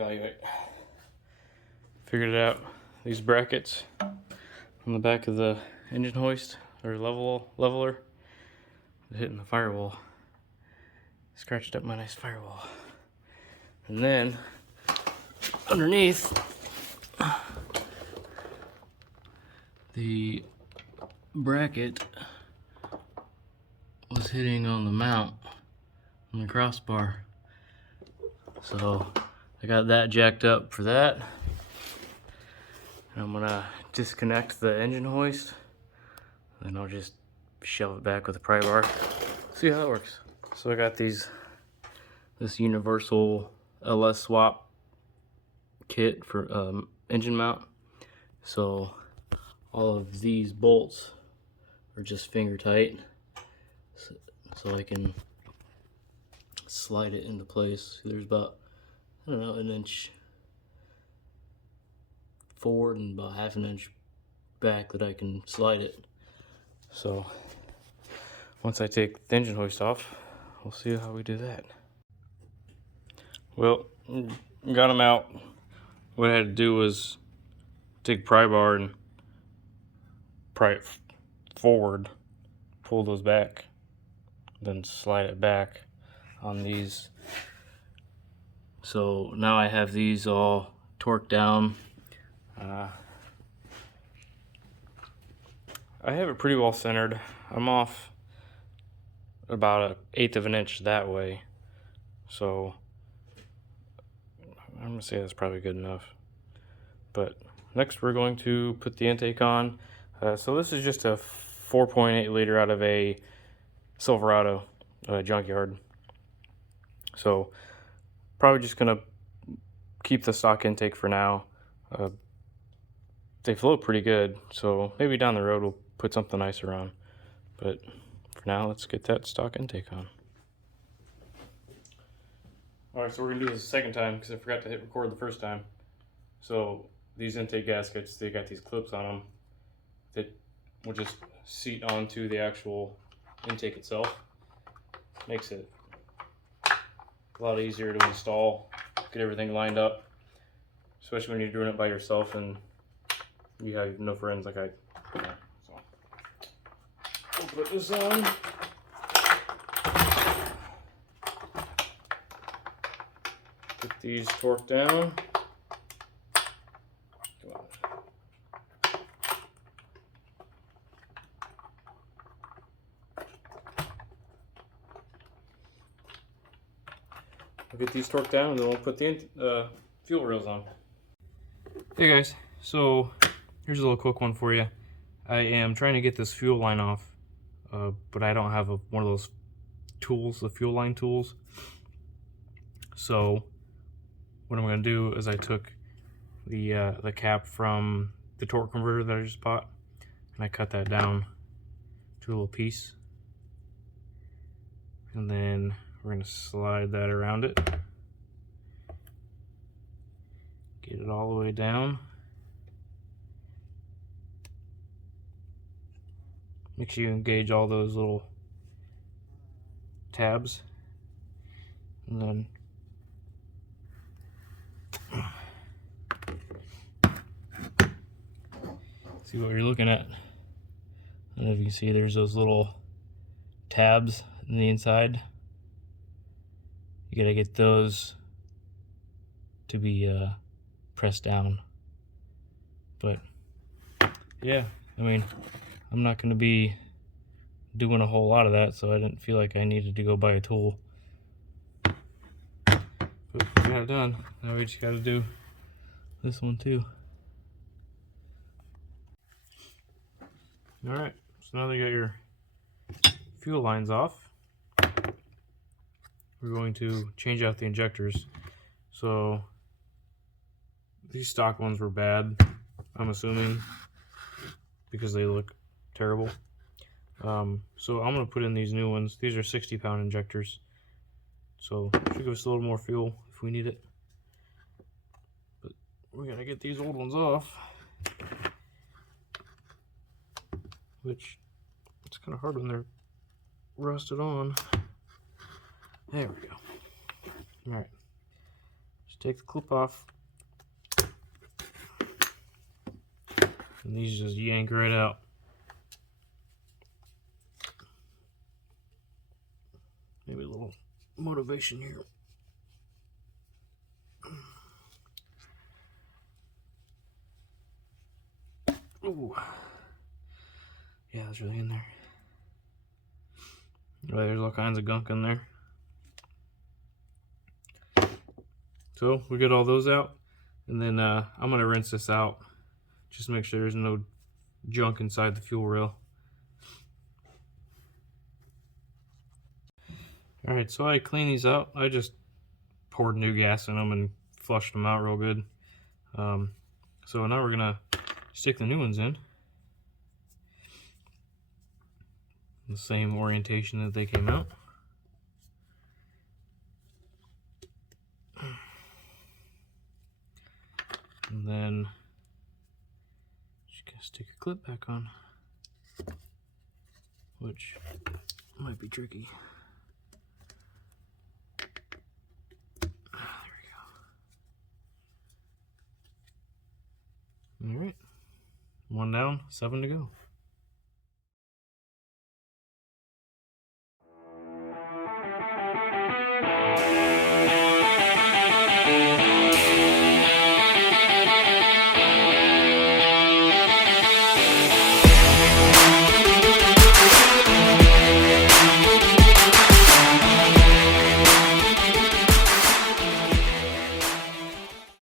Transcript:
reevaluate. Figured it out. These brackets on the back of the engine hoist or leveler hitting the firewall. Scratched up my nice firewall. And then underneath, the bracket was hitting on the mount on the crossbar. So I got that jacked up for that. And I'm gonna disconnect the engine hoist. Then I'll just shove it back with a pry bar. See how that works. So I got this universal LS swap kit for engine mount. So all of these bolts are just finger tight. So I can slide it into place. There's about, I don't know, an inch forward and about half an inch back that I can slide it. So once I take the engine hoist off, we'll see how we do that. Well, got them out. What I had to do was take a pry bar and pry it forward, pull those back, then slide it back on these. So now I have these all torqued down. I have it pretty well centered. I'm off about 1/8 of an inch that way. So I'm gonna say that's probably good enough. But next we're going to put the intake on. So this is just a 4.8 liter out of a Silverado junkyard. So probably just gonna keep the stock intake for now. They flow pretty good, so maybe down the road we'll put something nicer on. But for now, let's get that stock intake on. Alright, so we're gonna do this a second time because I forgot to hit record the first time. So these intake gaskets, they got these clips on them that will just seat onto the actual intake itself. Makes it a lot easier to install, get everything lined up, especially when you're doing it by yourself and you have no friends like I. So we'll put this on. Get these torqued down. Come on. We'll get these torqued down and then we'll put the fuel rails on. Hey guys, so here's a little quick one for you. I am trying to get this fuel line off, but I don't have one of those tools, the fuel line tools. So what I'm going to do is I took the cap from the torque converter that I just bought, and I cut that down to a little piece. And then we're going to slide that around it. Get it all the way down. Make sure you engage all those little tabs. And then see what you're looking at. I don't know if you can see there's those little tabs in the inside. You gotta get those to be pressed down. But yeah, I mean, I'm not gonna be doing a whole lot of that, so I didn't feel like I needed to go buy a tool. But we got it done. Now we just gotta do this one too. Alright, so now that you got your fuel lines off, we're going to change out the injectors. So these stock ones were bad, I'm assuming, because they look terrible. So I'm going to put in these new ones. These are 60-pound injectors, so should give us a little more fuel if we need it. But we're going to get these old ones off, which it's kind of hard when they're rusted on. There we go. Alright, just take the clip off. And these just yank right out. Maybe a little motivation here. Ooh. Yeah, that's really in there. Right, there's all kinds of gunk in there. So we get all those out, and then I'm gonna rinse this out. Just make sure there's no junk inside the fuel rail. Alright, so I cleaned these out. I just poured new gas in them and flushed them out real good. So now we're gonna stick the new ones in. The same orientation that they came out. And then just gonna stick your clip back on, which might be tricky. There we go. All right, 1 down, 7 to go.